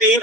3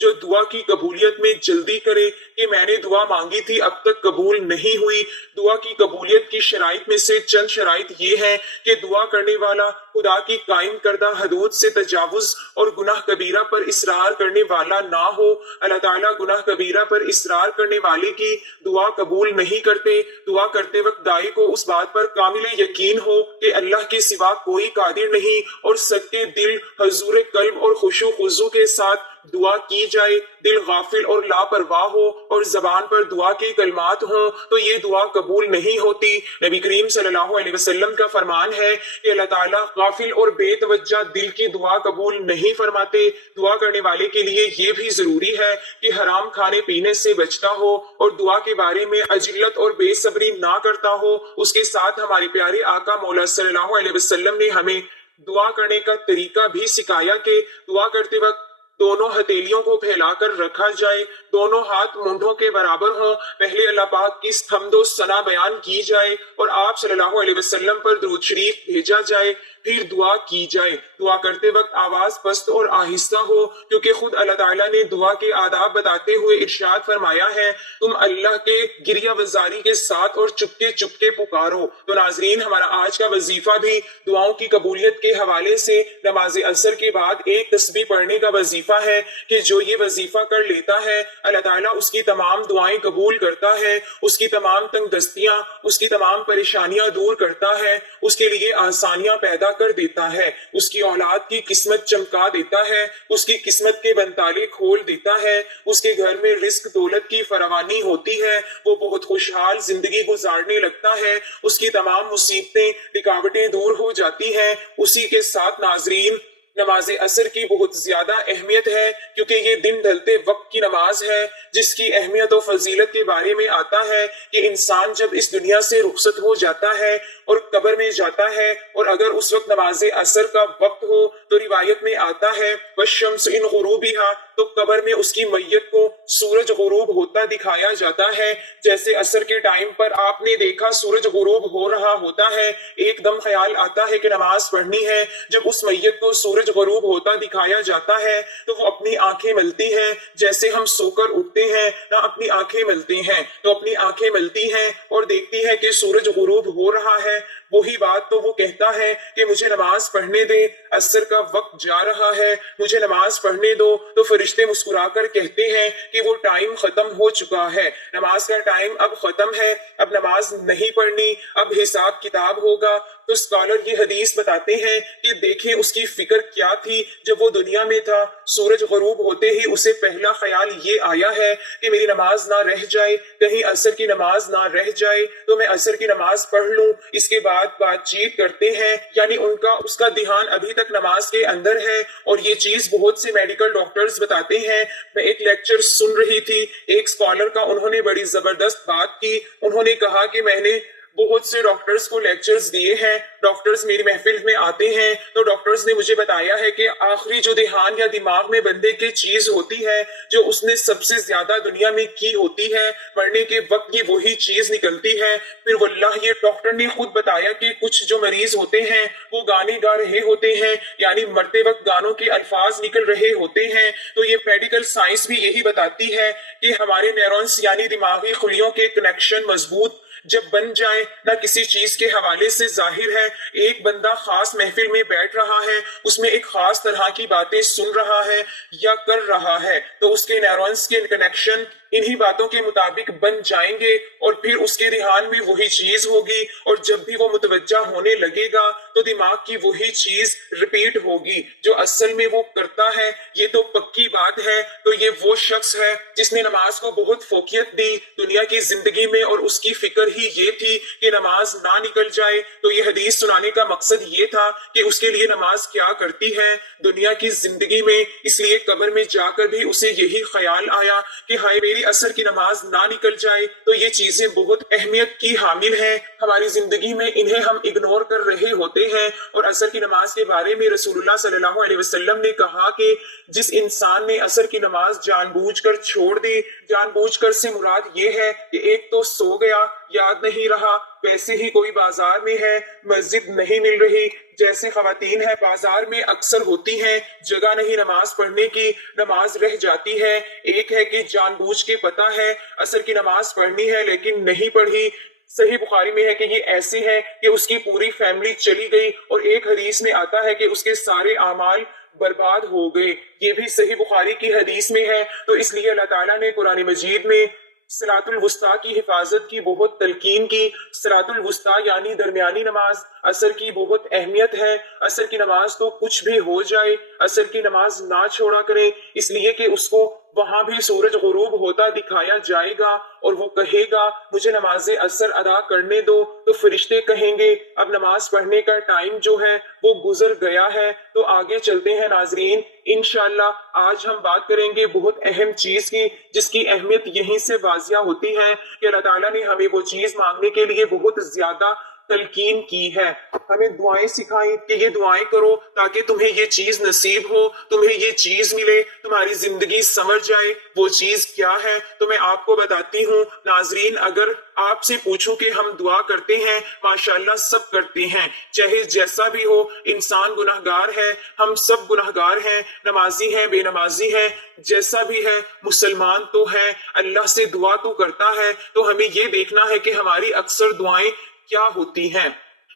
جو دعا کی قبولیت میں جلدی کرے کہ میں نے دعا مانگی تھی اب تک قبول نہیں ہوئی۔ دعا کی قبولیت کی شرائط میں سے چند شرائط یہ ہیں کہ دعا کرنے والا خدا کی قائم کردہ حدود سے تجاوز اور گناہ کبیرہ پر اصرار کرنے والا نہ ہو۔ اللہ تعالیٰ گناہ کبیرہ پر اصرار کرنے والے کی دعا قبول نہیں کرتے۔ دعا کرتے وقت داعی کو اس بات پر کامل یقین ہو کہ اللہ کے سوا کوئی قادر نہیں، اور سچے دل، حضور قلب اور خشوع و خضوع کے ساتھ دعا کی جائے۔ دل غافل اور لاپرواہ ہو اور زبان پر دعا کے کلمات ہوں تو یہ دعا قبول نہیں ہوتی۔ نبی کریم صلی اللہ علیہ وسلم کا فرمان ہے کہ اللہ تعالیٰ غافل اور بے توجہ دل کی دعا قبول نہیں فرماتے۔ دعا کرنے والے کے لیے یہ بھی ضروری ہے کہ حرام کھانے پینے سے بچتا ہو اور دعا کے بارے میں عجلت اور بے صبری نہ کرتا ہو۔ اس کے ساتھ ہمارے پیارے آقا مولا صلی اللہ علیہ وسلم نے ہمیں دعا کرنے کا طریقہ بھی سکھایا کہ دعا کرتے وقت دونوں ہتھیلیوں کو پھیلا کر رکھا جائے، دونوں ہاتھ مونڈھوں کے برابر ہوں، پہلے اللہ پاک کی حمد و ثنا بیان کی جائے اور آپ صلی اللہ علیہ وسلم پر درود شریف بھیجا جائے، پھر دعا کی جائے۔ دعا کرتے وقت آواز پست اور آہستہ ہو، کیونکہ خود اللہ تعالیٰ نے دعا کے آداب بتاتے ہوئے ارشاد فرمایا ہے تم اللہ کے گریہ وزاری کے ساتھ اور چپکے چپکے پکارو۔ تو ناظرین، ہمارا آج کا وظیفہ بھی دعاؤں کی قبولیت کے حوالے سے نماز عصر کے بعد ایک تسبیح پڑھنے کا وظیفہ ہے کہ جو یہ وظیفہ کر لیتا ہے اللہ تعالیٰ اس کی تمام دعائیں قبول کرتا ہے، اس کی تمام تنگ دستیاں، اس کی تمام پریشانیاں دور کرتا ہے، اس کے لیے آسانیاں پیدا کر دیتا ہے، اس کی اولاد کی قسمت چمکا دیتا ہے، اس کی قسمت کے بنتالے کھول دیتا ہے، اس کے گھر میں رزق دولت کی فراوانی ہوتی ہے، وہ بہت خوشحال زندگی گزارنے لگتا ہے، اس کی تمام مصیبتیں رکاوٹیں دور ہو جاتی ہیں۔ اسی کے ساتھ ناظرین، نماز عصر کی بہت زیادہ اہمیت ہے کیونکہ یہ دن ڈھلتے وقت کی نماز ہے، جس کی اہمیت و فضیلت کے بارے میں آتا ہے کہ انسان جب اس دنیا سے رخصت ہو جاتا ہے اور قبر میں جاتا ہے اور اگر اس وقت نماز عصر کا وقت ہو تو روایت میں آتا ہے وَالشَّمْسُ إِنْ غُرُوبِهَا، تو قبر میں اس کی میت کو سورج غروب ہوتا دکھایا جاتا ہے۔ جیسے عصر کے ٹائم پر آپ نے دیکھا سورج غروب ہو رہا ہوتا ہے، ایک دم خیال آتا ہے کہ نماز پڑھنی ہے۔ جب اس میت کو سورج غروب ہوتا دکھایا جاتا ہے تو وہ اپنی آنکھیں ملتی ہیں، جیسے ہم سو کر اٹھتے ہیں نہ اپنی آنکھیں ملتے ہیں، تو اپنی آنکھیں ملتی ہیں اور دیکھتی ہے کہ سورج غروب ہو رہا ہے۔ وہی بات تو وہ کہتا ہے کہ مجھے نماز پڑھنے دے، عصر کا وقت جا رہا ہے، مجھے نماز پڑھنے دو۔ تو فرشتے مسکرا کر کہتے ہیں کہ وہ ٹائم ختم ہو چکا ہے، نماز کا ٹائم اب ختم ہے، اب نماز نہیں پڑھنی، اب حساب کتاب ہوگا۔ تو اسکالر یہ حدیث بتاتے ہیں کہ دیکھیں اس کی فکر کیا تھی جب وہ دنیا میں تھا، سورج غروب ہوتے ہی اسے پہلا خیال یہ آیا ہے کہ میری نماز نہ رہ جائے، کہیں عصر کی نماز نہ رہ جائے تو میں عصر کی نماز پڑھ لوں۔ اس کے بعد بات چیت کرتے ہیں، یعنی اس کا دھیان ابھی تک نماز کے اندر ہے، اور یہ چیز بہت سے میڈیکل ڈاکٹرز بتاتے ہیں۔ میں ایک لیکچر سن رہی تھی ایک اسکالر کا، انہوں نے بڑی زبردست بات کی، انہوں نے کہا کہ میں نے بہت سے ڈاکٹرز کو لیکچرز دیے ہیں، ڈاکٹرز میری محفل میں آتے ہیں تو ڈاکٹرز نے مجھے بتایا ہے کہ آخری جو دھیان یا دماغ میں بندے کی چیز ہوتی ہے جو اس نے سب سے زیادہ دنیا میں کی ہوتی ہے، مرنے کے وقت یہ وہی چیز نکلتی ہے۔ پھر واللہ یہ ڈاکٹر نے خود بتایا کہ کچھ جو مریض ہوتے ہیں وہ گانے گا رہے ہوتے ہیں، یعنی مرتے وقت گانوں کے الفاظ نکل رہے ہوتے ہیں۔ تو یہ میڈیکل سائنس بھی یہی بتاتی ہے کہ ہمارے نیورونز یعنی دماغی خلیوں کے کنیکشن مضبوط جب بن جائیں، نہ کسی چیز کے حوالے سے ظاہر ہے ایک بندہ خاص محفل میں بیٹھ رہا ہے، اس میں ایک خاص طرح کی باتیں سن رہا ہے یا کر رہا ہے، تو اس کے نیورونز کے کنیکشن انہی باتوں کے مطابق بن جائیں گے اور پھر اس کے دھیان میں وہی چیز ہوگی، اور جب بھی وہ متوجہ ہونے لگے گا تو دماغ کی وہی چیز ریپیٹ ہوگی جو اصل میں وہ کرتا ہے۔ یہ تو پکی بات ہے۔ تو یہ وہ شخص ہے جس نے نماز کو بہت فوقیت دی دنیا کی زندگی میں، اور اس کی فکر ہی یہ تھی کہ نماز نہ نکل جائے۔ تو یہ حدیث سنانے کا مقصد یہ تھا کہ اس کے لیے نماز کیا کرتی ہے دنیا کی زندگی میں، اس لیے قبر میں جا کر بھی اسے یہی خیال آیا کہ ہائے میری عصر کی نماز نہ نکل جائے۔ تو یہ چیزیں بہت اہمیت کی حامل ہیں ہماری زندگی میں، انہیں ہم اگنور کر رہے ہوتے ہیں۔ اور عصر کی نماز کے بارے میں رسول اللہ صلی اللہ علیہ وسلم نے کہا کہ جس انسان نے عصر کی نماز جان بوجھ کر چھوڑ دی، جان بوجھ کر سے مراد یہ ہے کہ ایک تو سو گیا، یاد نہیں رہا، ویسے ہی کوئی بازار میں ہے، مسجد نہیں مل رہی، جیسے خواتین ہیں بازار میں اکثر ہوتی ہیں، جگہ نہیں نماز پڑھنے کی، نماز رہ جاتی ہے، ایک ہے کہ جان بوجھ کے پتہ ہے عصر کی نماز پڑھنی ہے لیکن نہیں پڑھی۔ صحیح بخاری میں ہے کہ یہ ایسی ہے کہ اس کی پوری فیملی چلی گئی، اور ایک حدیث میں آتا ہے کہ اس کے سارے اعمال برباد ہو گئے، یہ بھی صحیح بخاری کی حدیث میں ہے۔ تو اس لیے اللہ تعالیٰ نے قرآن مجید میں صلاۃ الوسطیٰ کی حفاظت کی بہت تلقین کی۔ صلاۃ الوسطیٰ یعنی درمیانی نماز، عصر کی بہت اہمیت ہے۔ عصر کی نماز تو کچھ بھی ہو جائے عصر کی نماز نہ چھوڑا کرے، اس لیے کہ اس کو وہاں بھی سورج غروب ہوتا دکھایا جائے گا، اور وہ کہے گا مجھے نماز عصر ادا کرنے دو، تو فرشتے کہیں گے اب نماز پڑھنے کا ٹائم جو ہے وہ گزر گیا ہے۔ تو آگے چلتے ہیں ناظرین، انشاءاللہ آج ہم بات کریں گے بہت اہم چیز کی، جس کی اہمیت یہیں سے واضح ہوتی ہے کہ اللہ تعالیٰ نے ہمیں وہ چیز مانگنے کے لیے بہت زیادہ تلقین کی ہے، ہمیں دعائیں سکھائیں کہ یہ دعائیں کرو تاکہ تمہیں یہ چیز نصیب ہو، تمہیں یہ چیز ملے، تمہاری زندگی سنور جائے۔ وہ چیز کیا ہے تو میں آپ کو بتاتی ہوں۔ ناظرین، اگر آپ سے پوچھوں کہ ہم دعا کرتے ہیں، ماشاءاللہ سب کرتے ہیں، چاہے جیسا بھی ہو، انسان گناہگار ہے، ہم سب گناہگار ہیں، نمازی ہیں، بے نمازی ہیں، جیسا بھی ہے، مسلمان تو ہے، اللہ سے دعا تو کرتا ہے۔ تو ہمیں یہ دیکھنا ہے کہ ہماری اکثر دعائیں کیا ہوتی ہیں۔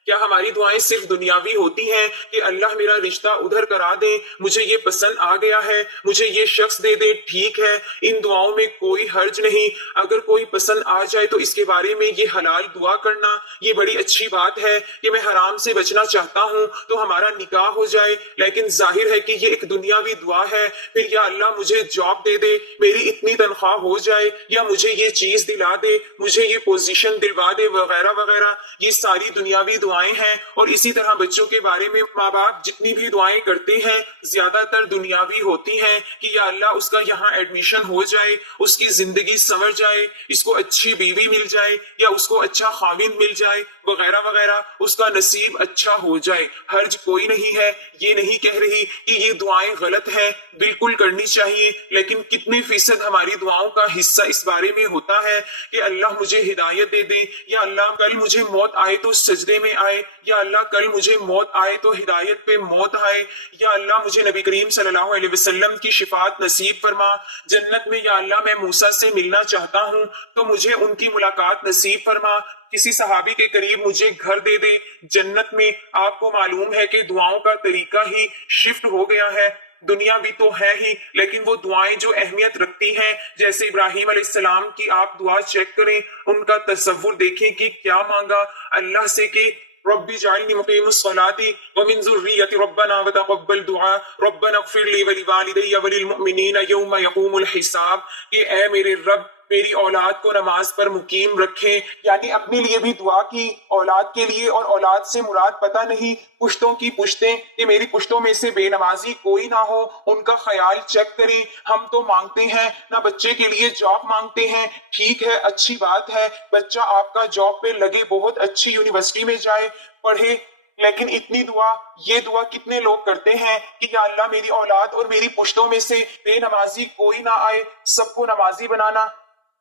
کیا ہماری دعائیں صرف دنیاوی ہوتی ہیں کہ اللہ میرا رشتہ ادھر کرا دے، مجھے یہ پسند آ گیا ہے، مجھے یہ شخص دے دے، ٹھیک ہے، ان دعاؤں میں کوئی حرج نہیں۔ اگر کوئی پسند آ جائے تو اس کے بارے میں یہ حلال دعا کرنا یہ بڑی اچھی بات ہے کہ میں حرام سے بچنا چاہتا ہوں تو ہمارا نکاح ہو جائے، لیکن ظاہر ہے کہ یہ ایک دنیاوی دعا ہے۔ پھر یا اللہ مجھے جاب دے دے، میری اتنی تنخواہ ہو جائے، یا مجھے یہ چیز دلا دے، مجھے یہ پوزیشن دلوا دے، وغیرہ وغیرہ، یہ ساری دنیاوی دعائیں ہیں۔ اور اسی طرح بچوں کے بارے میں ماں باپ جتنی بھی دعائیں کرتے ہیں زیادہ تر دنیاوی ہوتی ہیں کہ یا اللہ اس کا یہاں ایڈمیشن ہو جائے، اس کی زندگی سنور جائے، اس کو اچھی بیوی مل جائے، یا اس کو اچھا خاوند مل جائے، وغیرہ وغیرہ، اس کا نصیب اچھا ہو جائے۔ حرج کوئی نہیں ہے، یہ نہیں کہہ رہی کہ یہ دعائیں غلط ہیں، بالکل کرنی چاہیے، لیکن کتنے فیصد ہماری دعاؤں کا حصہ اس بارے میں ہوتا ہے کہ اللہ مجھے ہدایت دے دے، یا اللہ کل مجھے موت آئے تو سجدے میں آئے، یا اللہ کل مجھے موت آئے تو ہدایت پہ موت آئے، یا اللہ مجھے نبی کریم صلی اللہ علیہ وسلم کی شفاعت نصیب فرما، جنت میں یا اللہ میں موسیٰ سے ملنا چاہتا ہوں تو مجھے ان کی ملاقات نصیب فرما، کسی صحابی کے قریب مجھے گھر دے دے جنت میں۔ آپ کو معلوم ہے کہ دعاؤں کا طریقہ ہی شفٹ ہو گیا ہے، دنیا بھی تو ہے ہی، لیکن وہ دعائیں جو اہمیت رکھتی ہیں، جیسے ابراہیم علیہ السلام کی آپ دعا چیک کریں، ان کا تصور دیکھیں کہ کیا مانگا اللہ سے کہ رب اجعلنی مقیم الصلاۃ ومن ذریتی ربنا وتقبل دعاء ربنا اغفر لی ولوالدی وللمؤمنین یوم یقوم الحساب، کہ اے میرے رب میری اولاد کو نماز پر مقیم رکھیں، یعنی اپنے لیے بھی دعا کی، اولاد کے لیے، اور اولاد سے مراد پتہ نہیں پشتوں کی پشتیں، کہ میری پشتوں میں سے بے نمازی کوئی نہ ہو، ان کا خیال چیک کریں۔ ہم تو مانگتے ہیں نہ بچے کے لیے جاب مانگتے ہیں، ٹھیک ہے، اچھی بات ہے، بچہ آپ کا جاب پہ لگے، بہت اچھی یونیورسٹی میں جائے، پڑھے، لیکن اتنی دعا، یہ دعا کتنے لوگ کرتے ہیں کہ یا اللہ میری اولاد اور میری پشتوں میں سے بے نمازی کوئی نہ آئے، سب کو نمازی بنانا،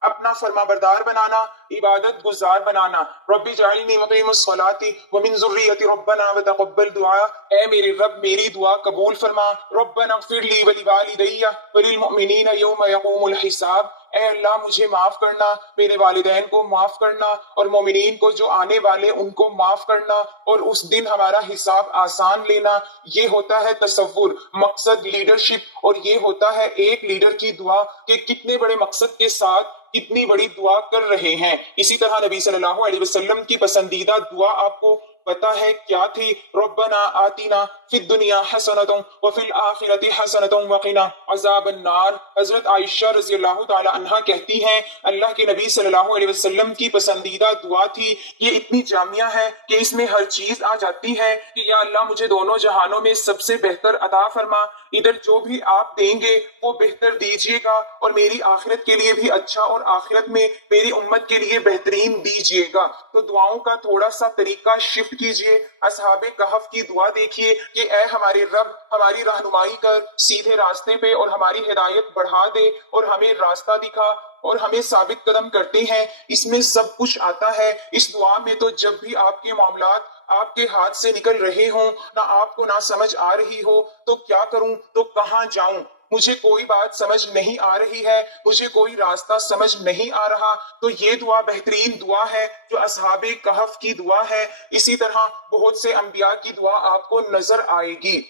اپنا فرما بردار بنانا، عبادت گزار بنانا۔ رب اجعلنی مقیم الصلاۃ ومن ذریتی ربنا وتقبل دعاء، اے میرے رب میری دعا قبول فرما، ربنا اغفر لی ولوالدی وللمؤمنین یوم یقوم الحساب، اے اللہ مجھے معاف کرنا، میرے والدین کو معاف کرنا، اور مومنین کو جو آنے والے ان کو معاف کرنا، اور اس دن ہمارا حساب آسان لینا۔ یہ ہوتا ہے تصور، مقصد لیڈرشپ، اور یہ ہوتا ہے ایک لیڈر کی دعا کہ کتنے بڑے مقصد کے ساتھ کتنی بڑی دعا کر رہے ہیں۔ اسی طرح نبی صلی اللہ علیہ وسلم کی پسندیدہ دعا آپ کو پتہ ہے کیا تھی؟ ربنا آتینا فی الدنیا حسنۃ وفی الآخرۃ حسنۃ وقنا عذاب النار۔ حضرت عائشہ رضی اللہ تعالی عنہا کہتی ہیں اللہ کے نبی صلی اللہ علیہ وسلم کی پسندیدہ دعا تھی، یہ اتنی جامعہ ہے کہ اس میں ہر چیز آ جاتی ہے کہ یا اللہ مجھے دونوں جہانوں میں سب سے بہتر عطا فرما، ادھر جو بھی آپ دیں گے وہ بہتر دیجیے گا، اور میری آخرت کے لیے بھی اچھا، اور آخرت میں میری امت کے لیے بہترین دیجیے گا۔ تو دعاؤں کا تھوڑا سا طریقہ شفٹ کیجیے، اصحاب کہف کی دعا دیکھیے کہ اے ہمارے رب ہماری رہنمائی کر سیدھے راستے پہ، اور ہماری ہدایت بڑھا دے، اور ہمیں راستہ دکھا، اور ہمیں ثابت قدم کرتے ہیں۔ اس میں سب کچھ آتا ہے۔ اس دعا میں تو جب بھی آپ کے معاملات آپ کے ہاتھ سے نکل رہے ہوں، نہ آپ کو نہ سمجھ آ رہی ہو تو کیا کروں، تو کہاں جاؤں، مجھے کوئی بات سمجھ نہیں آ رہی ہے، مجھے کوئی راستہ سمجھ نہیں آ رہا، تو یہ دعا بہترین دعا ہے جو اصحاب کہف کی دعا ہے۔ اسی طرح بہت سے انبیاء کی دعا آپ کو نظر آئے گی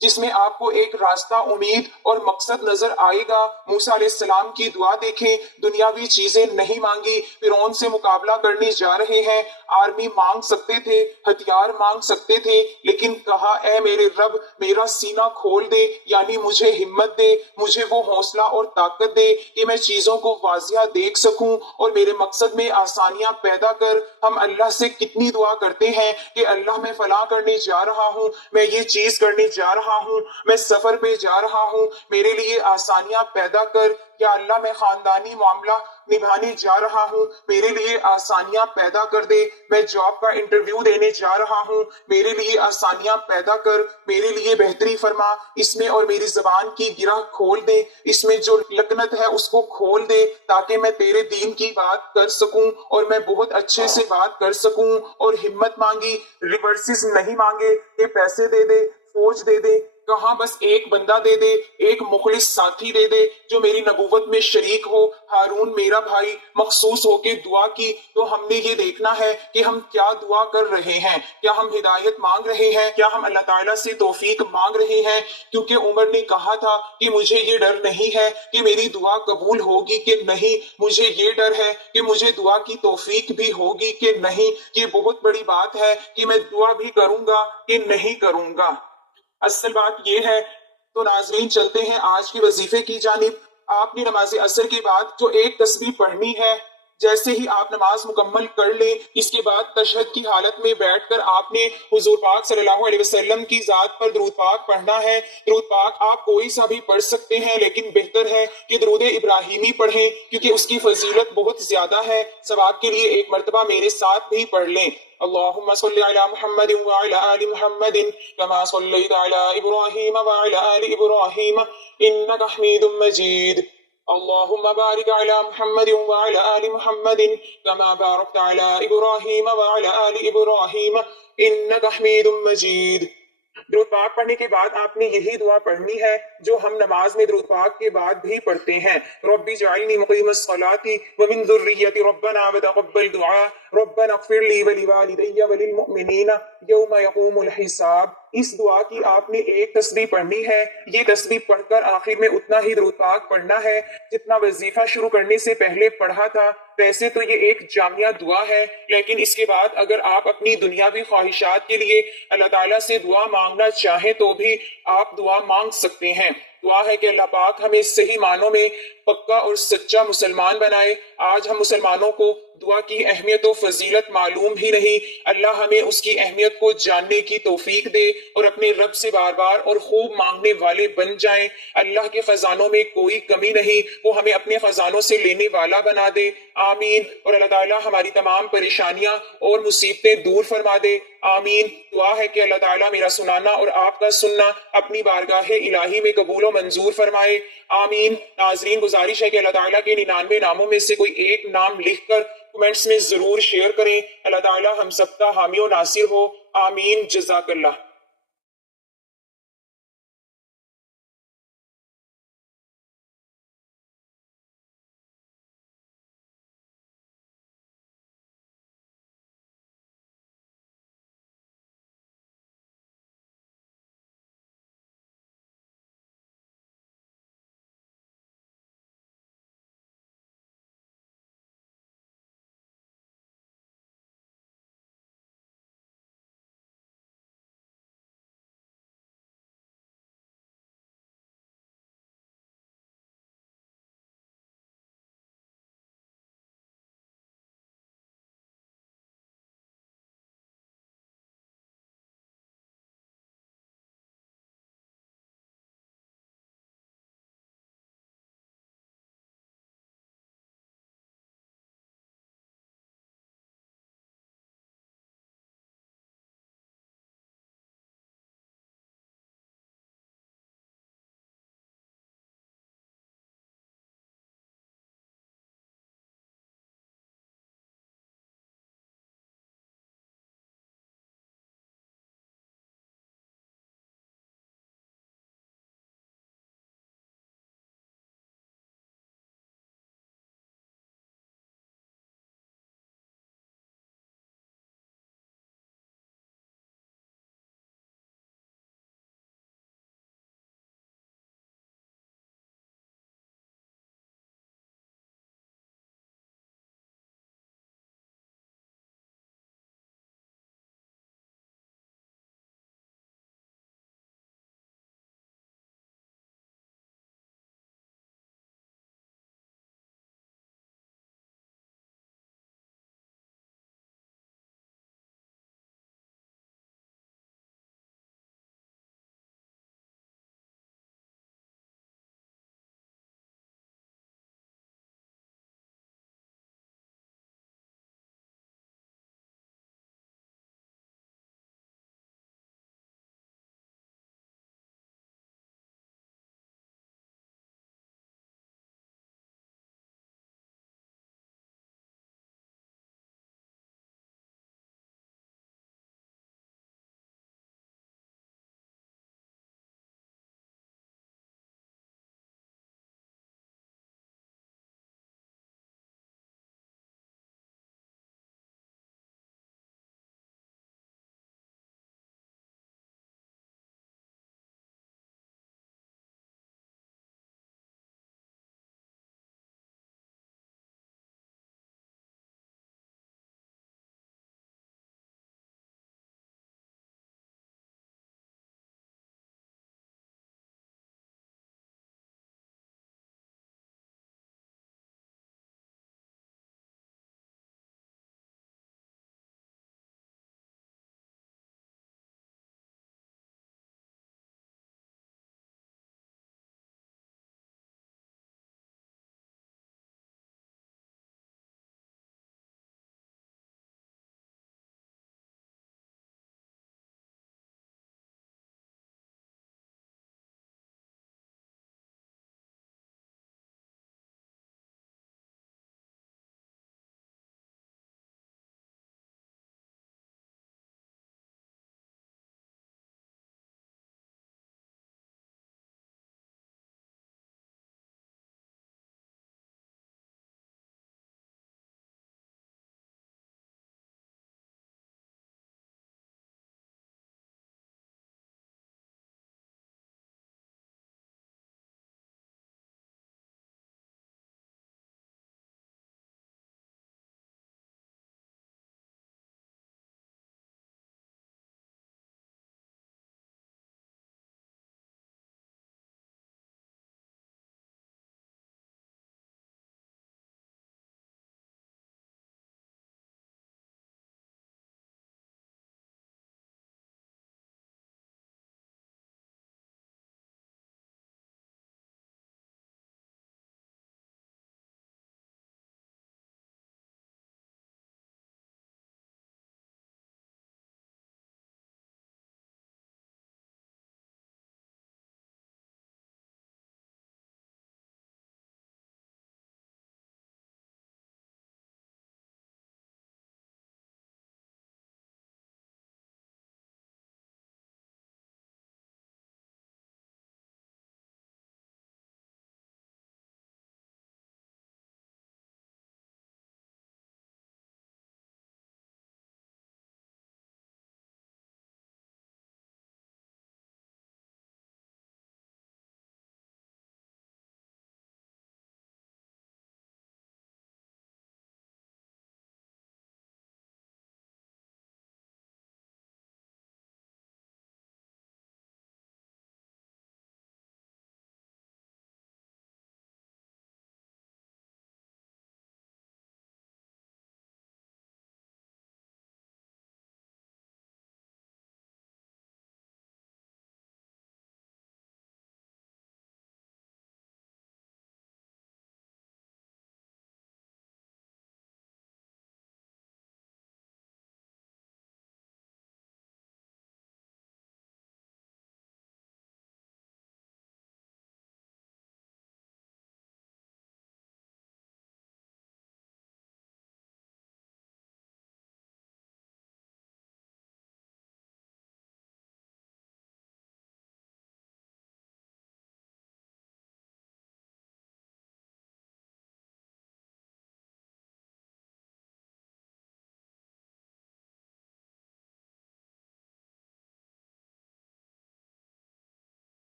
جس میں آپ کو ایک راستہ، امید اور مقصد نظر آئے گا۔ موسیٰ علیہ السلام کی دعا دیکھیں، دنیاوی چیزیں نہیں مانگی، فرعون سے مقابلہ کرنے جا رہے ہیں، آرمی مانگ سکتے تھے، ہتھیار مانگ سکتے تھے، لیکن کہا اے میرے رب میرا سینہ کھول دے، یعنی مجھے ہمت دے، مجھے وہ حوصلہ اور طاقت دے کہ میں چیزوں کو واضح دیکھ سکوں اور میرے مقصد میں آسانیاں پیدا کر۔ ہم اللہ سے کتنی دعا کرتے ہیں کہ اللہ میں فلاں کرنے جا رہا ہوں، میں یہ چیز کرنے جا رہا ہوں، میں سفر پہ جا رہا ہوں، میرے لیے آسانیاں پیدا کر۔ یا اللہ میں خاندانی معاملہ نبھانے جا رہا ہوں، میرے لیے آسانیاں پیدا کر دے۔ میں جاب کا انٹرویو دینے جا رہا ہوں، میرے لیے آسانیاں پیدا کر، میرے لیے بہتری فرما، اس میں اور میری زبان کی گرہ کھول دے، اس میں جو لکنت ہے اس کو کھول دے تاکہ میں تیرے دین کی بات کر سکوں اور میں بہت اچھے سے بات کر سکوں۔ اور ہمت مانگی، ریورسز نہیں مانگے کہ پیسے دے دے، فوج دے دے، کہاں بس ایک بندہ دے دے، ایک مخلص ساتھی دے دے جو میری نبوت میں شریک ہو۔ ہارون میرا بھائی مخصوص ہو کے دعا کی، تو ہم نے یہ دیکھنا ہے کہ ہم کیا دعا کر رہے ہیں، کیا ہم ہدایت مانگ رہے ہیں، کیا ہم اللہ تعالیٰ سے توفیق مانگ رہے ہیں، کیونکہ عمر نے کہا تھا کہ مجھے یہ ڈر نہیں ہے کہ میری دعا قبول ہوگی کہ نہیں، مجھے یہ ڈر ہے کہ مجھے دعا کی توفیق بھی ہوگی کہ نہیں۔ یہ بہت بڑی بات ہے کہ میں دعا بھی کروں گا کہ نہیں کروں گا۔ اصل بات یہ ہے۔ تو ناظرین چلتے ہیں آج کے وظیفے کی جانب۔ آپ نے نماز عصر کے بعد جو ایک تسبیح پڑھنی ہے، جیسے ہی آپ نماز مکمل کر لیں اس کے بعد تشہد کی حالت میں بیٹھ کر آپ نے حضور پاک صلی اللہ علیہ وسلم کی ذات پر درود پاک پڑھنا ہے۔ درود پاک آپ کوئی سا بھی پڑھ سکتے ہیں، لیکن بہتر ہے کہ درود ابراہیمی پڑھیں کیونکہ اس کی فضیلت بہت زیادہ ہے۔ ثواب کے لیے ایک مرتبہ میرے ساتھ بھی پڑھ لیں۔ اللهم صل على محمد وعلى آل محمد كما صليت على إبراهيم وعلى آل إبراهيم إنك حميد مجيد اللهم بارك على محمد وعلى آل محمد كما باركت على إبراهيم وعلى آل إبراهيم إنك حميد مجيد۔ درود پاک پڑھنے کے بعد آپ نے یہی دعا پڑھنی ہے جو ہم نماز میں درود پاک کے بعد بھی پڑھتے ہیں۔ رب اجعلنی مقیم الصلاة ومن ذریتی ربنا وتقبل دعاء ربنا اغفر لی ولوالدی وللمؤمنین یوم یقوم الحساب۔ اس دعا کی آپ نے ایک تسبیح پڑھنی ہے۔ یہ تسبیح پڑھ کر آخر میں اتنا ہی درود پاک پڑھنا ہے جتنا وظیفہ شروع کرنے سے پہلے پڑھا تھا۔ ویسے تو یہ ایک جامعہ دعا ہے، لیکن اس کے بعد اگر آپ اپنی دنیاوی خواہشات کے لیے اللہ تعالیٰ سے دعا مانگنا چاہیں تو بھی آپ دعا مانگ سکتے ہیں۔ دعا ہے کہ اللہ پاک ہمیں صحیح معنوں میں پکا اور سچا مسلمان بنائے۔ آج ہم مسلمانوں کو دعا کی اہمیت و فضیلت معلوم ہی نہیں۔ اللہ ہمیں اس کی اہمیت کو جاننے کی توفیق دے اور اپنے رب سے بار بار اور خوب مانگنے والے بن جائیں۔ اللہ کے خزانوں میں کوئی کمی نہیں، وہ ہمیں اپنے خزانوں سے لینے والا بنا دے۔ آمین۔ اور اللہ تعالیٰ ہماری تمام پریشانیاں اور مصیبتیں دور فرما دے۔ آمین۔ دعا ہے کہ اللہ تعالیٰ میرا سنانا اور آپ کا سننا اپنی بارگاہ الہی میں قبول و منظور فرمائے۔ آمین۔ ناظرین گزارش ہے کہ اللہ تعالیٰ کے 99 ناموں میں سے کوئی ایک نام لکھ کر کمنٹس میں ضرور شیئر کریں۔ اللہ تعالیٰ ہم سب کا حامی و ناصر ہو۔ آمین۔ جزاک اللہ۔